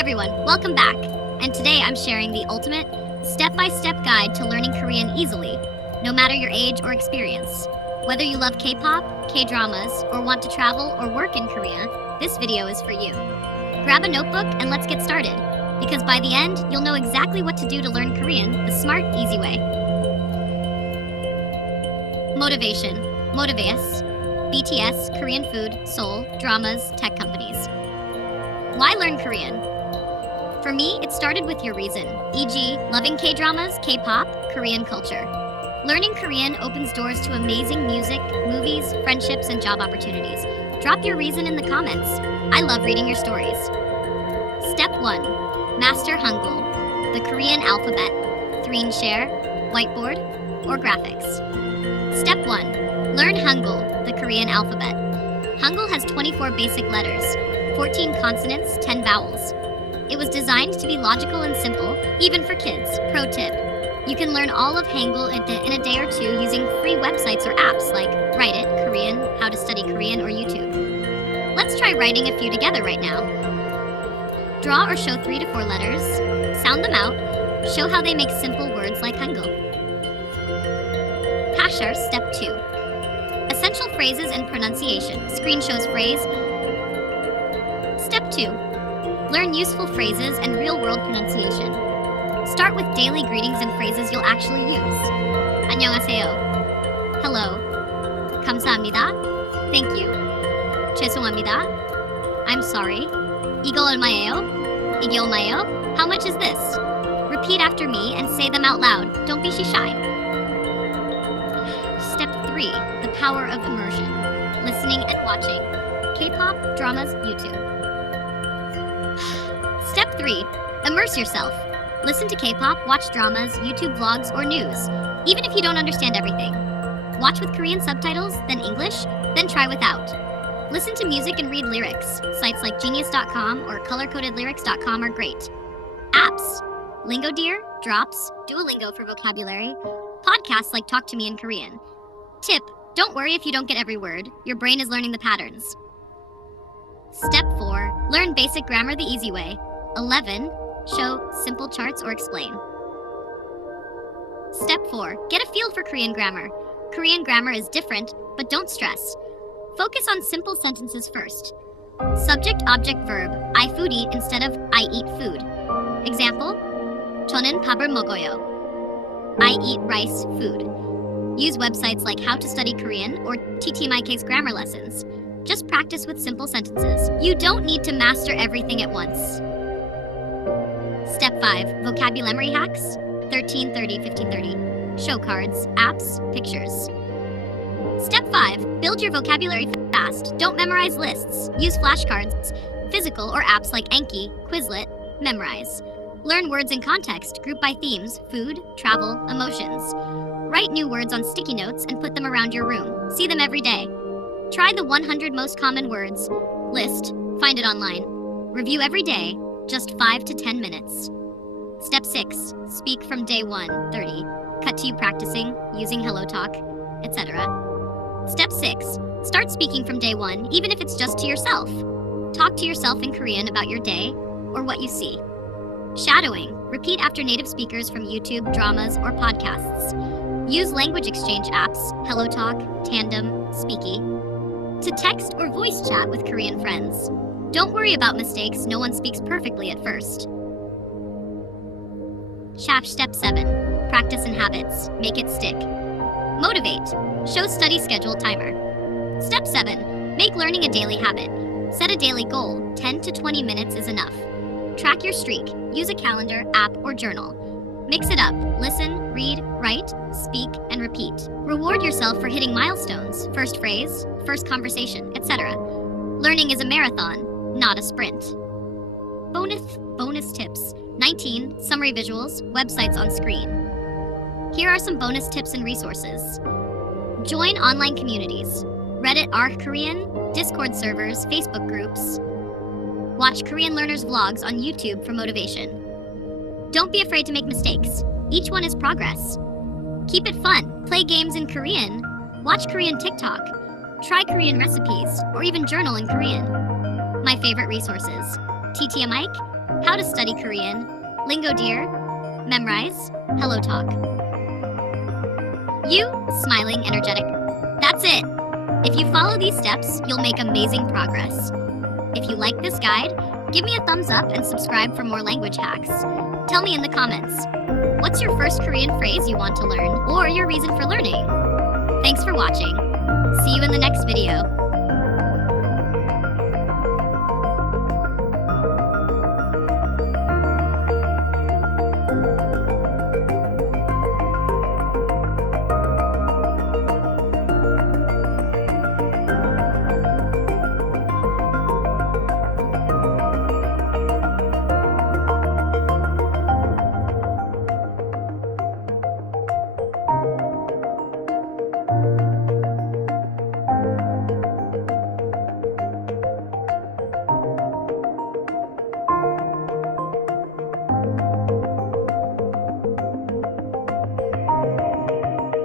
everyone, welcome back. And today I'm sharing the ultimate step-by-step guide to learning Korean easily, no matter your age or experience. Whether you love K-pop, K-dramas, or want to travel or work in Korea, this video is for you. Grab a notebook and let's get started, because by the end, you'll know exactly what to do to learn Korean the smart, easy way. Motivation. Motivates. BTS, Korean food, Seoul, dramas, tech companies. Why learn Korean? For me, it started with your reason, e.g., loving K-dramas, K-pop, Korean culture. Learning Korean opens doors to amazing music, movies, friendships, and job opportunities. Drop your reason in the comments. I love reading your stories. Step 1. Master Hangul, the Korean alphabet, screen share, whiteboard, or graphics. Step 1. Learn Hangul, the Korean alphabet. Hangul has 24 basic letters, 14 consonants, 10 vowels. It was designed to be logical and simple, even for kids. Pro tip: you can learn all of Hangul in a day or two using free websites or apps like Write It, Korean, How to Study Korean, or YouTube. Let's try writing a few together right now. Draw or show 3 to 4 letters, sound them out, show how they make simple words like Hangul. Pashar, Step 2. Essential phrases and pronunciation. Screen shows phrase. Step 2. Learn useful phrases and real-world pronunciation. Start with daily greetings and phrases you'll actually use. 안녕하세요. Hello. 감사합니다. Thank you. 죄송합니다. I'm sorry. 이거 얼마예요? 이게 얼마예요? How much is this? Repeat after me and say them out loud. Don't be shy. Step 3. The power of immersion. Listening and watching. K-pop, dramas, YouTube. Step 3. Immerse yourself. Listen to K-pop, watch dramas, YouTube vlogs, or news, even if you don't understand everything. Watch with Korean subtitles, then English, then try without. Listen to music and read lyrics. Sites like genius.com or colorcodedlyrics.com are great. Apps: Lingo Deer, Drops, Duolingo for vocabulary, podcasts like Talk to Me in Korean. Tip: don't worry if you don't get every word. Your brain is learning the patterns. Step 4. Learn basic grammar the easy way. 11. Show simple charts or explain. Step 4. Get a feel for Korean grammar. Korean grammar is different, but don't stress. Focus on simple sentences first. Subject, object, verb. I food eat instead of I eat food. Example: 저는 밥을 먹어요. I eat rice, food. Use websites like How to Study Korean or TTMIK's grammar lessons. Just practice with simple sentences. You don't need to master everything at once. Step 5. Vocabulary hacks. 1330-1530. Show cards, apps, pictures. Step 5. Build your vocabulary fast. Don't memorize lists. Use flashcards, physical or apps like Anki, Quizlet. Memorize. Learn words in context, group by themes, food, travel, emotions. Write new words on sticky notes and put them around your room. See them every day. Try the 100 most common words list. Find it online. Review every day. Just 5 to 10 minutes. Step 6. Speak from day 1, 30. Cut to you practicing, using Hello Talk, etc. Step 6. Start speaking from day 1, even if it's just to yourself. Talk to yourself in Korean about your day or what you see. Shadowing. Repeat after native speakers from YouTube, dramas, or podcasts. Use language exchange apps, Hello Talk, Tandem, Speaky, to text or voice chat with Korean friends. Don't worry about mistakes. No one speaks perfectly at first. Step 7. Practice and habits. Make it stick. Motivate. Show study schedule timer. Step 7. Make learning a daily habit. Set a daily goal. 10 to 20 minutes is enough. Track your streak. Use a calendar, app, or journal. Mix it up. Listen, read, write, speak, and repeat. Reward yourself for hitting milestones. First phrase, first conversation, etc. Learning is a marathon, not a sprint. Bonus tips. 19. Summary visuals, websites on screen. Here are some bonus tips and resources. Join online communities. Reddit r Korean, Discord servers, Facebook groups. Watch Korean learners' vlogs on YouTube for motivation. Don't be afraid to make mistakes. Each one is progress. Keep it fun. Play games in Korean. Watch Korean TikTok. Try Korean recipes, or even journal in Korean. My favorite resources: TTMIK, How to study Korean. Lingo dear. Memorize. Hello talk. You, smiling, energetic. That's it. If you follow these steps, you'll make amazing progress. If you like this guide, give me a thumbs up and subscribe for more language hacks. Tell me in the comments, what's your first Korean phrase you want to learn or your reason for learning? Thanks for watching. See you in the next video.